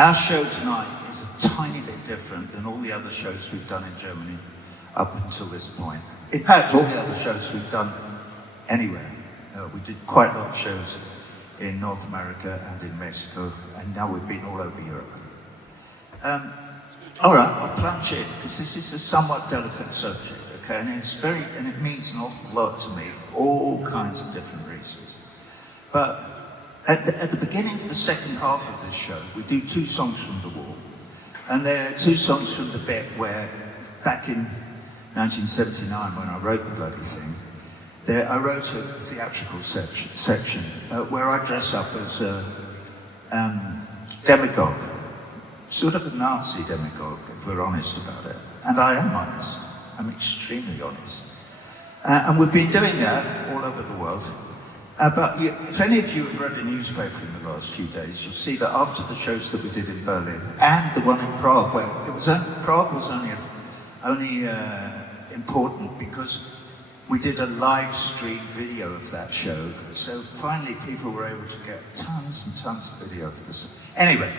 Our show tonight is a tiny bit different than all the other shows we've done in Germany up until this point. In fact, all the other shows we've done anywhere. We did quite a lot of shows in North America and in Mexico, and now we've been all over Europe. All right, I'll plunge in, because this is a somewhat delicate subject, okay? And it means an awful lot to me for all kinds of different reasons. But at the beginning of the second half of this show, we do 2 songs from the war. And they're 2 songs from the bit where, back in 1979, when I wrote the bloody thing, I wrote a theatrical section where I dress up as a demagogue, sort of a Nazi demagogue, if we're honest about it. And I am honest. I'm extremely honest. And we've been doing that all over the world. But if any of you have read a newspaper in the last few days, you'll see that after the shows that we did in Berlin and the one in Prague, where Prague was only important because we did a live stream video of that show. So finally people were able to get tons and tons of video of this. Anyway,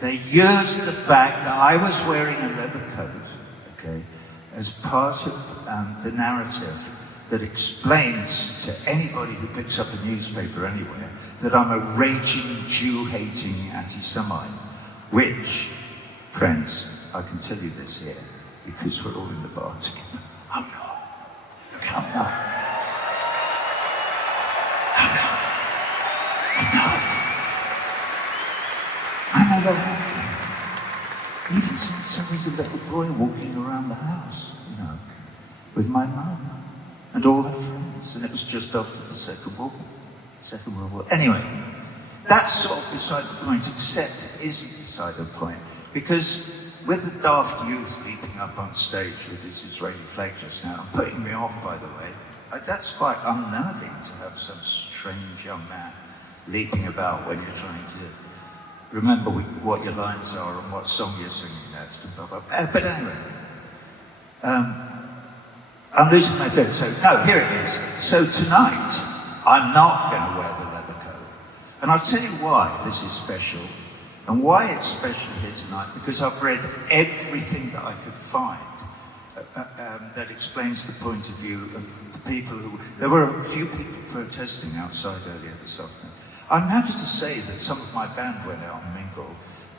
they used the fact that I was wearing a leather coat, okay, as part of the narrative that explains to anybody who picks up a newspaper anywhere that I'm a raging, Jew-hating anti-Semite, which, friends, I can tell you this here, because we're all in the bar together. I'm not. Look, I'm not. I'm not. I'm not. I never have been. Even since I was a little boy walking around the house, you know, with my mum and all her friends, and it was just after the Second World War. Anyway, that's sort of beside the point, except it isn't beside the point, because with the daft youth leaping up on stage with this Israeli flag just now, putting me off, by the way, that's quite unnerving to have some strange young man leaping about when you're trying to remember what your lines are and what song you're singing next, and blah, blah, blah. But anyway, I'm losing my thread, so no, here it is. So tonight, I'm not going to wear the leather coat. And I'll tell you why this is special, and why it's special here tonight, because I've read everything that I could find that explains the point of view of the people who... There were a few people protesting outside earlier this afternoon. I'm happy to say that some of my band went out and mingled,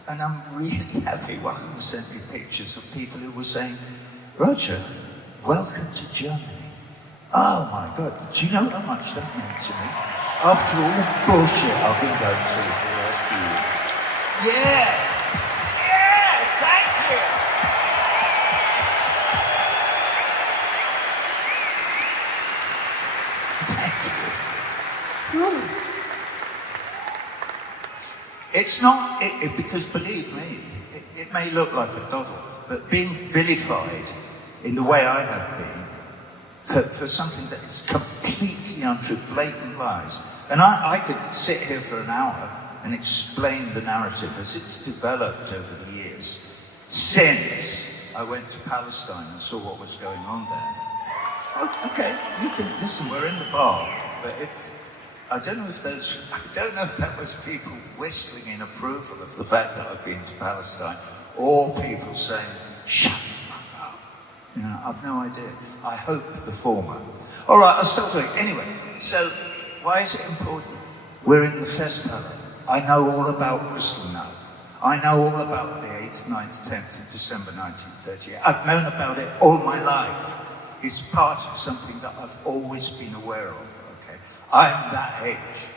and I'm really happy. One of them sent me pictures of people who were saying, Roger, welcome to Germany. Oh my God, do you know how much that meant to me? After all the bullshit I've been going through for the last few years. Yeah! Yeah! Thank you! Thank you. Whew. It's not, because believe me, it may look like a doddle, but being vilified in the way I have been, for something that is completely untrue, blatant lies. And I could sit here for an hour and explain the narrative as it's developed over the years, since I went to Palestine and saw what was going on there. Oh, okay, you can, listen, we're in the bar, but I don't know if that was people whistling in approval of the fact that I've been to Palestine, or people saying, shut the fuck up. You know, I've no idea. I hope the former. All right, I'll stop talking. Anyway, so why is it important? We're in the Festhalle. I know all about Kristallnacht. I know all about the 8th, 9th, 10th of December 1938. I've known about it all my life. It's part of something that I've always been aware of. I'm that age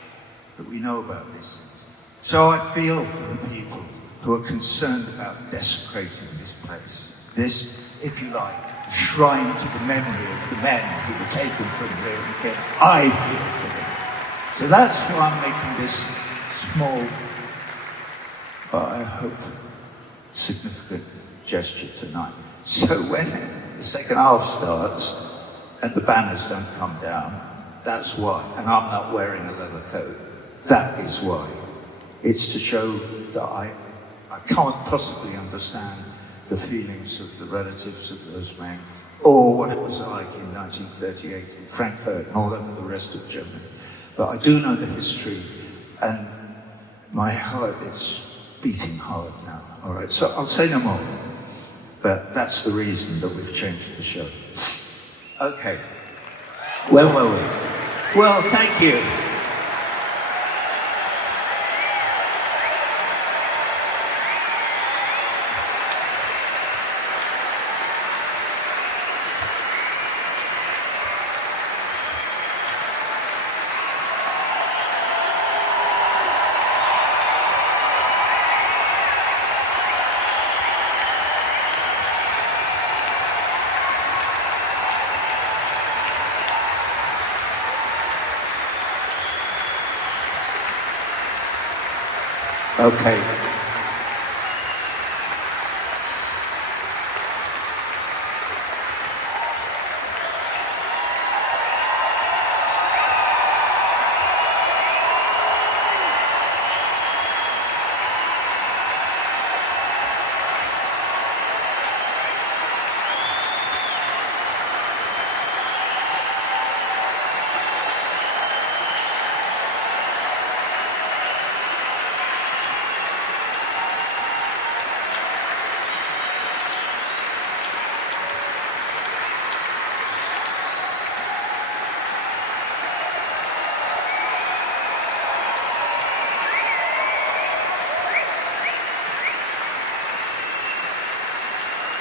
that we know about these things. So I feel for the people who are concerned about desecrating this place. This, if you like, shrine to the memory of the men who were taken from here and here. I feel for them. So that's why I'm making this small, but I hope significant gesture tonight. So when the second half starts and the banners don't come down, that's why. And I'm not wearing a leather coat. That is why. It's to show that I can't possibly understand the feelings of the relatives of those men, or what it was like in 1938 in Frankfurt and all over the rest of Germany. But I do know the history, and my heart is beating hard now. All right, so I'll say no more. But that's the reason that we've changed the show. Okay. Where were we? Well, thank you. Okay.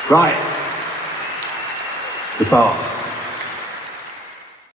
Right. The bar.